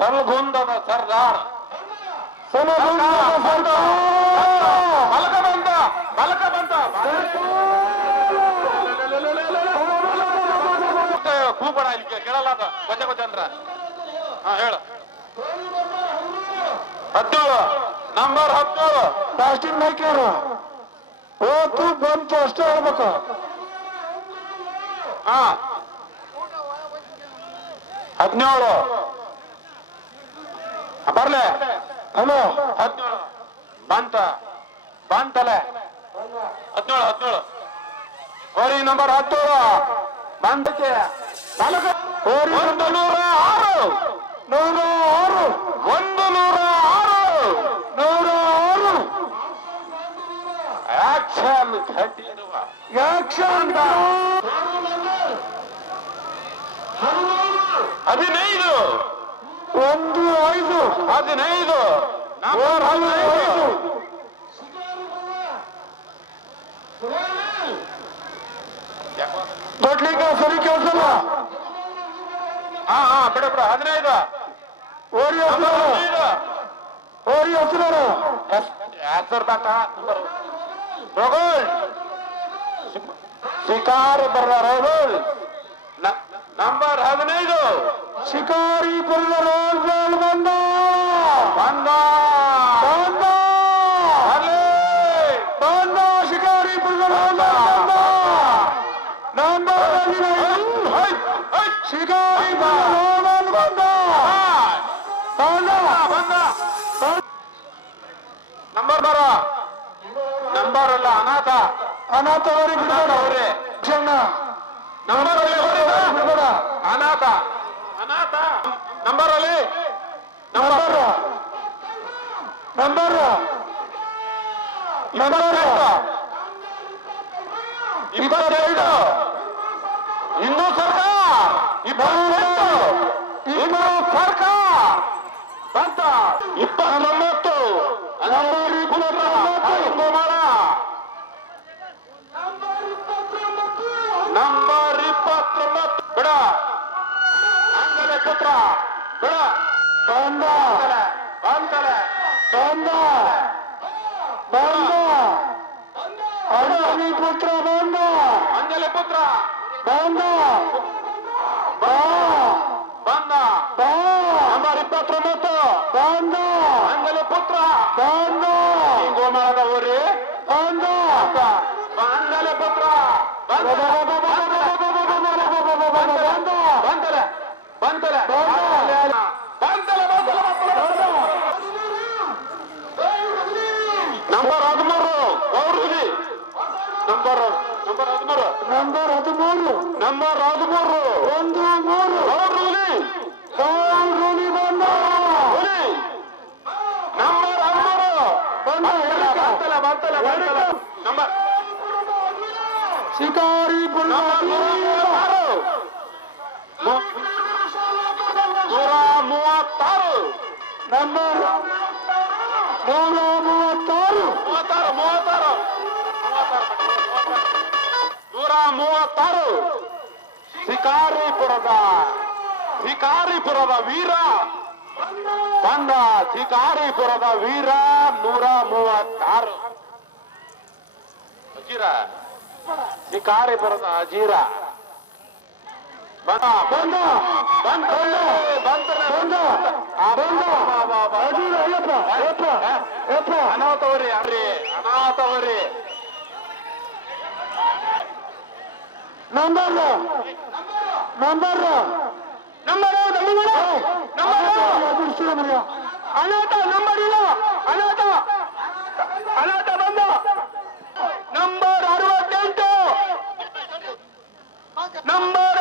ಸಲ್ಗುಂದದ ಸರ್ದಾರ್. ಮಲಕ ಬಂದ ಮಲಕ ಬಂದ ಕೂಪಣ ಇಲ್ಲಿ ಕೇಳಲ್ಲ ಅದ ಕೊಂಚ ಕೊಂಚ ಅಂದ್ರ ಹಾ ಹೇಳ. ಹತ್ತು. ನಂಬರ್ ಹತ್ತು. ಪ್ಲಾಸ್ಟಿಕ್ ಮೇಕೇರು. ಓದು ಬಂತು ಅಷ್ಟೇ ಹೇಳ್ಬೇಕು. ಹಾ. ಹದಿನೇಳು. ಬರ್ಲೆ. ಹಲೋ ಹದಿನೇಳು. ಬಂತ. ಬಂತಲೆ. ಹದಿನೇಳು ಹದಿನೇಳು. ಹೋರಿ ನಂಬರ್ ಹತ್ತೇಳು. ಬಂದಕ್ಕೆ. ಹೋರಿ ಒಂದು ನೂರ ಆರು. ನೂರ ಆರು. ಒಂದು ನೂರ ಆರು. ನೂರ ಆರು. ಆಕ್ಷನ್ ಇರುವ. ಯಾಕ್ಷನ್ ಹದಿನೈದು. ಒಂದು ಐದು ಹದಿನೈದು ಓರ್ ನಂಬರ್ ಹದಿನೈದು ಹದಿನೈದು ದೊಡ್ಲಿಂಗ ಸರಿ ಕೇಳಿಸಲ್ಲ ಹಾ ಹಾ ಬಿಡ ಬಿಡ ಹದಿನೈದು ಓರಿ ನಂಬರ್ ಹೆಸರು ಹದಿನೈದು ಓರಿ ಹೆಸರು ಹೆಸರು ಬೇಕ ರಘುಲ್ ಶಿಕಾರಿ ಬರ್ರ ರಘುಲ್ ನಂಬರ್ ಹದಿನೈದು ಶಿಕಾರಿ ಪುಲ್ಲ ರೋಲ್ ಬಂದ. ಬಂದ. ಬಂದ. ಬಂದ. ಶಿಕಾರಿ ಪುಲ್ಲ ರೋಲ್ ಬಂದ. ನಂಬರ್ ಹದಿನೈದು ಹೈ, ಹೈ. ಶಿಕಾರಿ ಪುಲ್ಲ ರೋಲ್ ಬಂದ. ಬಂದ. ಬಂದ. ನಂಬರ್ ಬರ. ನಂಬರ್ ಅಲ್ಲ ಅನಾಥ. ಅನಾಥ ಅವ್ರೆ ನಂಬರ್ ಹೊಡಿದ? ಬಿಡಬೇಡ. ಅನಾಥ ಅನಾಥ. ನಂಬರ್ ಅಲ್ಲಿ. ನಂಬರ್ ನಂಬರ್ ನಂಬರ್ ಇಪ್ಪತ್ತೆರಡು ಹಿಂದೂ ಸರ್ಕಾರ. ಇಪ್ಪತ್ತೆಂಟು. ಹಿಂದೂ ಸರ್ಕಾರ. ಬಂತ. ಇಪ್ಪತ್ತೊಂಬತ್ತು. ನಂಬರ್ ಇಪ್ಪತ್ತೊಂಬತ್ತು. ಬಿಡ. ಅಂಗಲೆ ಪುತ್ರ ಬಿಡ ಬಂದ ಬಂತಲೆ ಬಂದ ಬಂದ ಅಂಜನಿ ಪುತ್ರ ಬಂದ ಅಂಜಲಿ ಪುತ್ರ ಬಂದ ಬಾ ಬಂದ ಬಾ ನಂಬರ್ ಇಪ್ಪತ್ತೊಂಬತ್ತು ಬಂದ ಅಂಜಲಿ ಪುತ್ರ ಬಂದ ಗೋಮಾಳದ ನೂರ ಮೂವತ್ತಾರು. ಮು- ನೂರ ಮೂವತ್ತಾರು ಮೂವತ್ತಾರು ಮೂವತ್ತಾರು ನೂರ ಮೂವತ್ತಾರು ಶಿಕಾರಿಪುರದ ಶಿಕಾರಿಪುರದ ವೀರ, ಬಂದ ಶಿಕಾರಿಪುರದ ವೀರ, ನೂರ ಮೂವತ್ತಾರು. ಶಿಕಾರಿಪುರದ ಅಜೀರ ಬಂದ ಬಂದ ಬಂದ ಬಂದ ಬಂದ ಬಂದ. ಅಜೀರ ಅಯ್ಯಪ್ಪ ಅಯ್ಯಪ್ಪ ಅಯ್ಯಪ್ಪ. ಅನಾಥವರಿ ಅವ್ರಿ ಅನಾಥವರಿ. Number number. ನಂಬರ್ ನಂಬರ್ ಅನಾಥ ನಂಬರ್ ಇಲ್ಲ. ಅನಾಥ. ಅನಾಥ ಬಂದ ನಂಬರ್ ಅರವತ್ತೆಂಟು ನಂಬರ್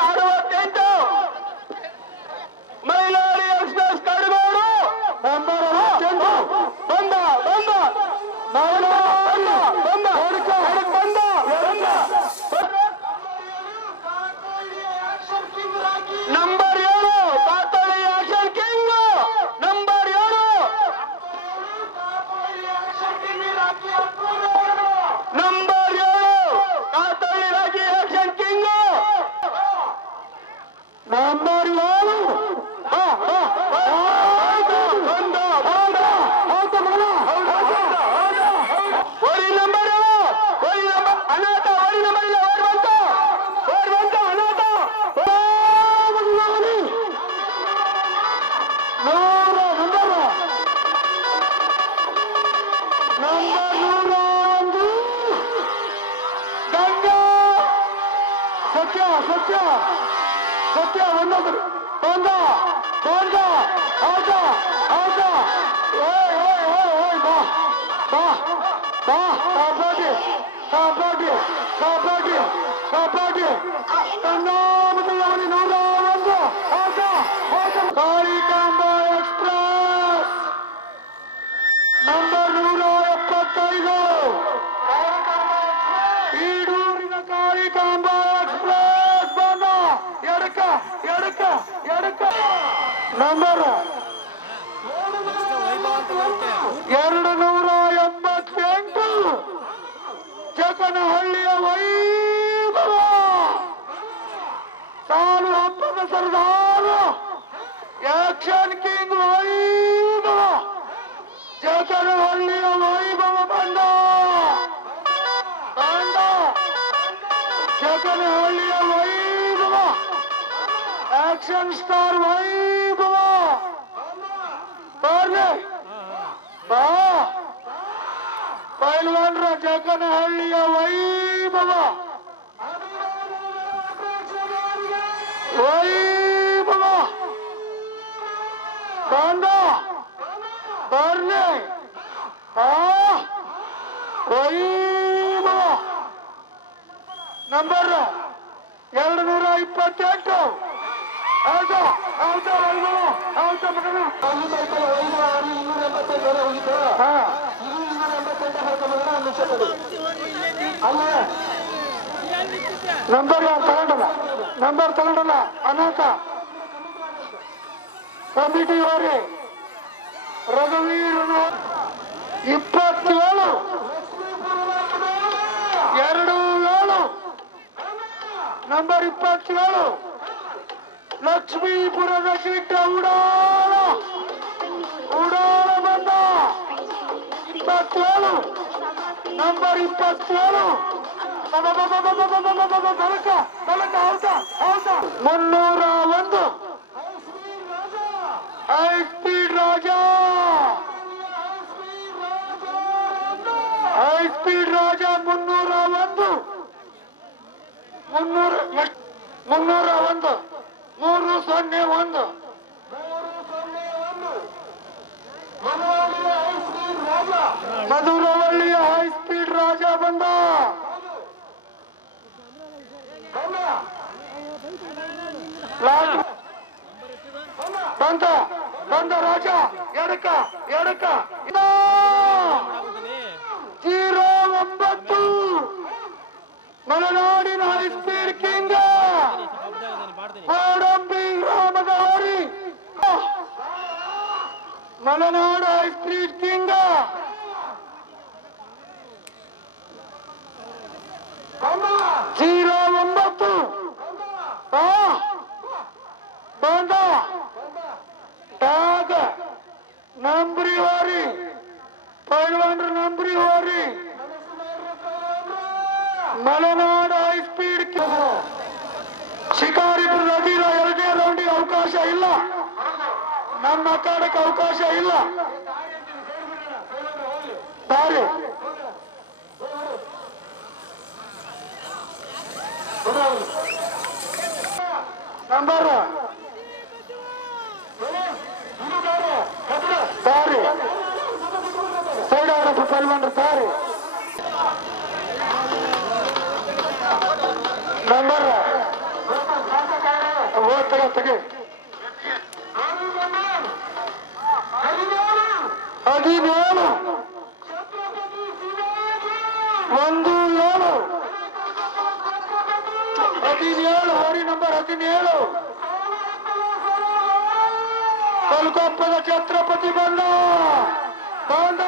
ముందుకుడు పొంద పొంద ఆట ఆట ఓయ్ ఓయ్ ఓయ్ ఓయ్ బా బా బా సపోర్ట్ సపోర్ట్ సపోర్ట్ సపోర్ట్ కన్నామతి నూరా వంద ఆట ఆట కాళీకాంబ ಚಕನಹಳ್ಳಿಯ ವೈಭವ. ಸಾಲು ಹಬ್ಬದ ಸರ್ದಾರ. ಆಕ್ಷನ್ ಕಿಂಗ್ ವೈಭವ. ಹಳ್ಳಿಯ ವೈಭವ ಬಂಡ ಬಂಡ ಜಗನಹಳ್ಳಿಯ ವೈಭವ. ಆಕ್ಷನ್ ಸ್ಟಾರ್ ವೈಭವ. ಬರ್ಲಿ ಬಾ. ಪೈಲ್ವಾನ್ರ ಜಗನಹಳ್ಳಿಯ ವೈಭವ. ವೈಭವ. ಬಂದ ಬರ್ಲಿ ವೈಭವ. ನಂಬರ್ ಎರಡು ನೂರ ಇಪ್ಪತ್ತೆಂಟು ಹೌದು ಹೌದು ಹೌದು ಮಗನ. ಅಲ್ಲ ನಂಬರ್ ತಗೊಂಡಲ್ಲ ನಂಬರ್ ತಗೊಂಡಲ್ಲ ಅನಾಥ ಕಮಿಟಿ ಅವರೇ ರಘುವೀರನು ಇಪ್ಪತ್ತೇಳು. ಎರಡು ಏಳು. ನಂಬರ್ ಇಪ್ಪತ್ತೇಳು. ಲಕ್ಷ್ಮೀಪುರದ ಸೀಟ ಉಡಾಳ. ಉಡಾಳ ಬಂದ. ಇಪ್ಪತ್ತೇಳು. ನಂಬರ್ ಇಪ್ಪತ್ತೇಳು. ಮುನ್ನೂರ ಒಂದು. ಐ ಸ್ಪೀಡ್ ರಾಜ. ಹೈ ಸ್ಪೀಡ್ ರಾಜ ಮುನ್ನೂರ ಒಂದು. ಮುನ್ನೂರ ಮುನ್ನೂರ ಒಂದು. ಮೂರು ಸೊನ್ನೆ ಒಂದು. ಸ್ಪೀಡ್ ರಾಜ ಬಂದ ಲಾಸ್ಟ್ ಬಂದ ಬಂದ ರಾಜ ಎಡಕ ಎಡಕ ಜೀರೋ ಒಂಬತ್ತು ಮಲೆನಾಡಿನ ಹೈ ಸ್ಪೀಡ್ ಕಿಂಗ್ ಕೋಡಂಬಿ ಗ್ರಾಮದ Hari Malenadu high speed king ನಂಬ್ರಿ ಹೋರಿ ಪೈಲ್ವಾನ್ರ ನಂಬ್ರಿ ಹೋರಿ ಮಲೆನಾಡು ಹೈ ಸ್ಪೀಡ್ ಶಿಕಾರಿಪುರ ನದಿರ ಎರಡನೇ ರೌಂಡಿಗೆ ಅವಕಾಶ ಇಲ್ಲ. ನಮ್ಮ ಅಖಾಡಕ್ಕೆ ಅವಕಾಶ ಇಲ್ಲ. ದಾರಿ ನಂಬರ್. ಹದಿನೇಳು ಒಂದು ಏಳು ಹದಿನೇಳು ಹೋರಿ ನಂಬರ್ ಹದಿನೇಳು ಕೊಲ್ಕೊಪ್ಪದ ಛತ್ರಪತಿ ಬಂದ ಬಂದ